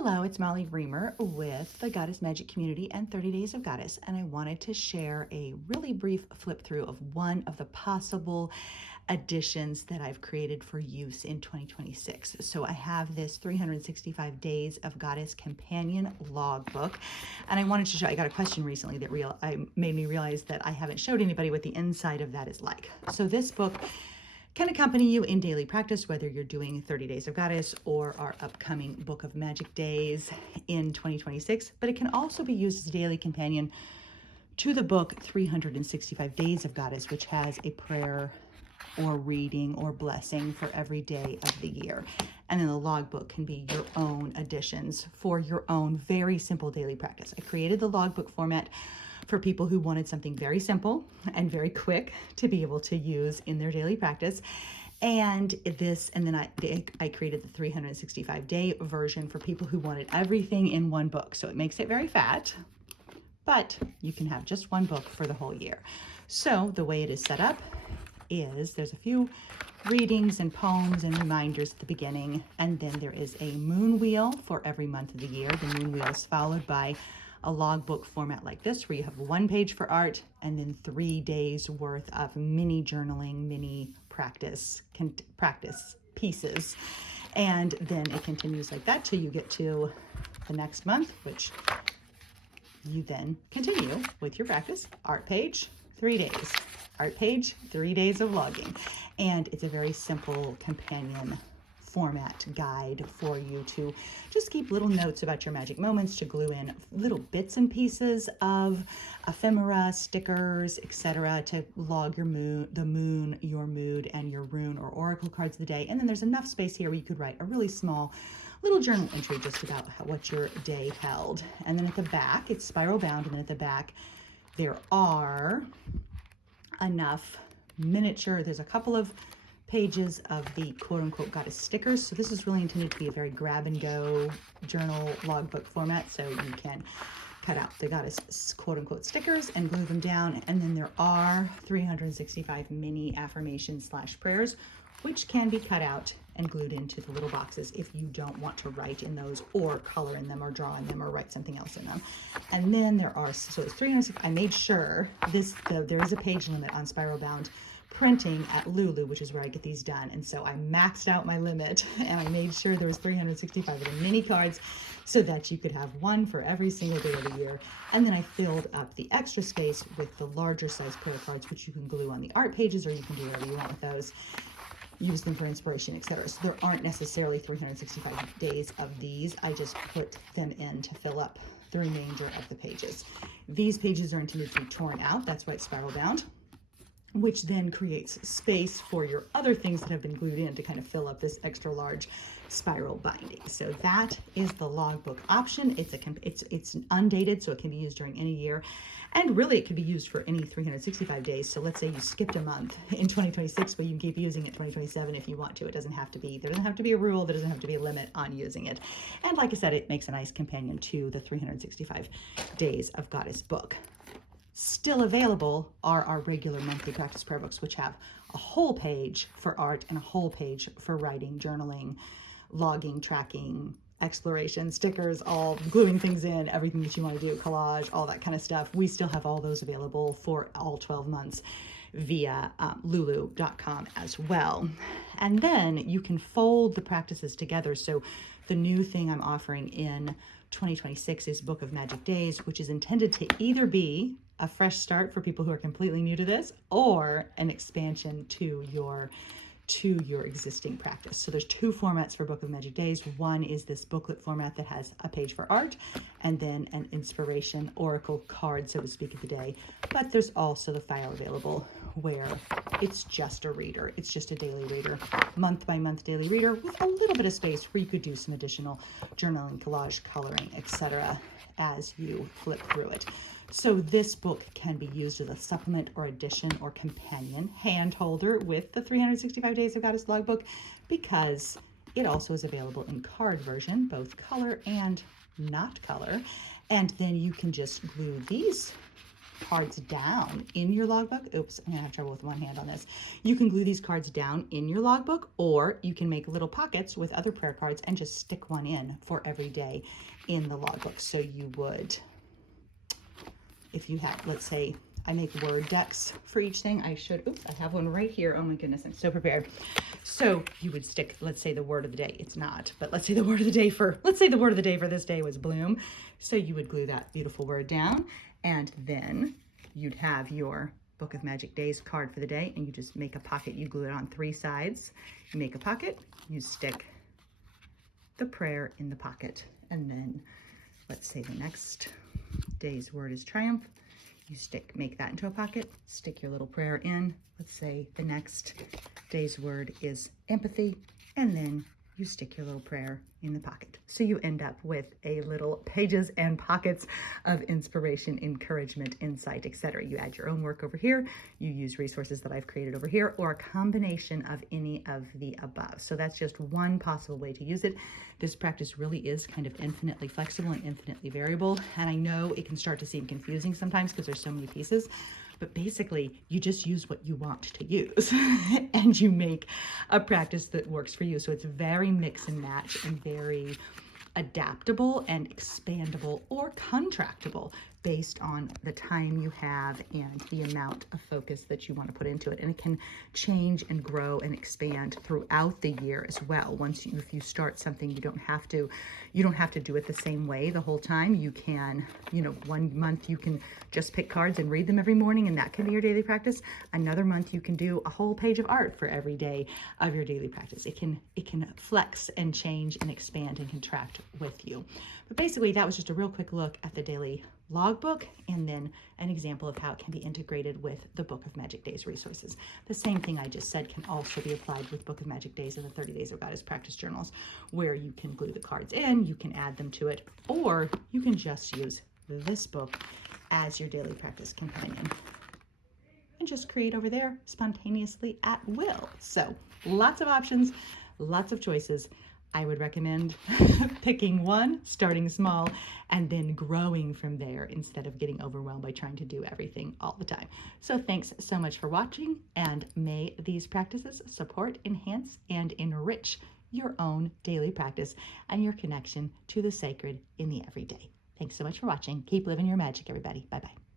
Hello, it's Molly Reamer with the Goddess Magic Community and 30 Days of Goddess, and I wanted to share a really brief flip through of one of the possible additions that I've created for use in 2026. So I have this 365 Days of Goddess Companion Logbook, and I wanted to show, I got a question recently that made me realize that I haven't showed anybody what the inside of that is like. So this book can accompany you in daily practice, whether you're doing 30 Days of Goddess or our upcoming Book of Magic Days in 2026, but it can also be used as a daily companion to the book 365 Days of Goddess, which has a prayer or reading or blessing for every day of the year. And then the logbook can be your own additions for your own very simple daily practice. I created the logbook format for people who wanted something very simple and very quick to be able to use in their daily practice. And then I created the 365-day version for people who wanted everything in one book. So it makes it very fat, but you can have just one book for the whole year. So the way it is set up is there's a few readings and poems and reminders at the beginning, and then there is a moon wheel for every month of the year. The moon wheel is followed by a logbook format like this, where you have one page for art and then 3 days worth of mini journaling, mini practice pieces. And then it continues like that till you get to the next month, which you then continue with your practice. Art page, 3 days. Art page, 3 days of logging. And it's a very simple companion format guide for you to just keep little notes about your magic moments, to glue in little bits and pieces of ephemera, stickers, etc., to log your moon, your mood, and your rune or oracle cards of the day. And then there's enough space here where you could write a really small little journal entry just about what your day held. And then at the back, it's spiral bound, and then at the back there are enough miniature, there's a couple of pages of the quote-unquote goddess stickers. So this is really intended to be a very grab-and-go journal logbook format. So you can cut out the goddess quote-unquote stickers and glue them down. And then there are 365 mini affirmations / prayers, which can be cut out and glued into the little boxes if you don't want to write in those or color in them or draw in them or write something else in them. And then there are, so it's 360, I made sure there is a page limit on spiral bound printing at Lulu, which is where I get these done. And so I maxed out my limit and I made sure there was 365 of the mini cards so that you could have one for every single day of the year. And then I filled up the extra space with the larger size pair of cards, which you can glue on the art pages, or you can do whatever you want with those. Use them for inspiration, etc. So there aren't necessarily 365 days of these. I just put them in to fill up the remainder of the pages. These pages are intended to be torn out. That's why it's spiral bound, which then creates space for your other things that have been glued in to kind of fill up this extra large spiral binding. So that is the logbook option. It's undated, so it can be used during any year. And really, it can be used for any 365 days. So let's say you skipped a month in 2026, but you can keep using it 2027 if you want to. There doesn't have to be a rule. There doesn't have to be a limit on using it. And like I said, it makes a nice companion to the 365 Days of Goddess book. Still available are our regular monthly practice prayer books, which have a whole page for art and a whole page for writing, journaling, logging, tracking, exploration, stickers, all gluing things in, everything that you want to do, collage, all that kind of stuff. We still have all those available for all 12 months via lulu.com as well. And then you can fold the practices together. So the new thing I'm offering in 2026 is Book of Magic Days, which is intended to either be a fresh start for people who are completely new to this, or an expansion to your existing practice. So there's 2 formats for Book of Magic Days. One is this booklet format that has a page for art and then an inspiration oracle card, so to speak, of the day. But there's also the file available where it's just a reader. It's just a daily reader, month by month daily reader with a little bit of space where you could do some additional journaling, collage, coloring, etc. as you flip through it. So this book can be used as a supplement or addition or companion hand holder with the 365 Days of Goddess logbook, because it also is available in card version, both color and not color. And then you can just glue these cards down in your logbook. Oops, I'm gonna have trouble with one hand on this. You can glue these cards down in your logbook, or you can make little pockets with other prayer cards and just stick one in for every day in the logbook. So you would, if you have, let's say, I make word decks for each thing. I have one right here. Oh my goodness, I'm so prepared. So you would stick, let's say the word of the day. It's not, but let's say the word of the day for this day was bloom. So you would glue that beautiful word down, and then you'd have your Book of Magic Days card for the day, and you just make a pocket. You glue it on 3 sides. You make a pocket, you stick the prayer in the pocket, and then let's say the next day's word is triumph. You make that into a pocket, stick your little prayer in. Let's say the next day's word is empathy, and then you stick your little prayer in the pocket. So you end up with a little pages and pockets of inspiration, encouragement, insight, etc. You add your own work over here, you use resources that I've created over here, or a combination of any of the above. So that's just one possible way to use it. This practice really is kind of infinitely flexible and infinitely variable. And I know it can start to seem confusing sometimes because there's so many pieces, but basically you just use what you want to use and you make a practice that works for you. So it's very mix and match and very adaptable and expandable or contractable based on the time you have and the amount of focus that you want to put into it. And it can change and grow and expand throughout the year as well. If you start something, you don't have to do it the same way the whole time. You can, one month you can just pick cards and read them every morning, and that can be your daily practice. Another month you can do a whole page of art for every day of your daily practice. It can flex and change and expand and contract with you. But basically that was just a real quick look at the daily logbook, and then an example of how it can be integrated with the Book of Magic Days resources. The same thing I just said can also be applied with Book of Magic Days and the 30 Days of Goddess practice journals, where you can glue the cards in, you can add them to it, or you can just use this book as your daily practice companion and just create over there spontaneously at will. So lots of options, lots of choices. I would recommend picking one, starting small, and then growing from there instead of getting overwhelmed by trying to do everything all the time. So thanks so much for watching, and may these practices support, enhance, and enrich your own daily practice and your connection to the sacred in the everyday. Thanks so much for watching. Keep living your magic, everybody. Bye-bye.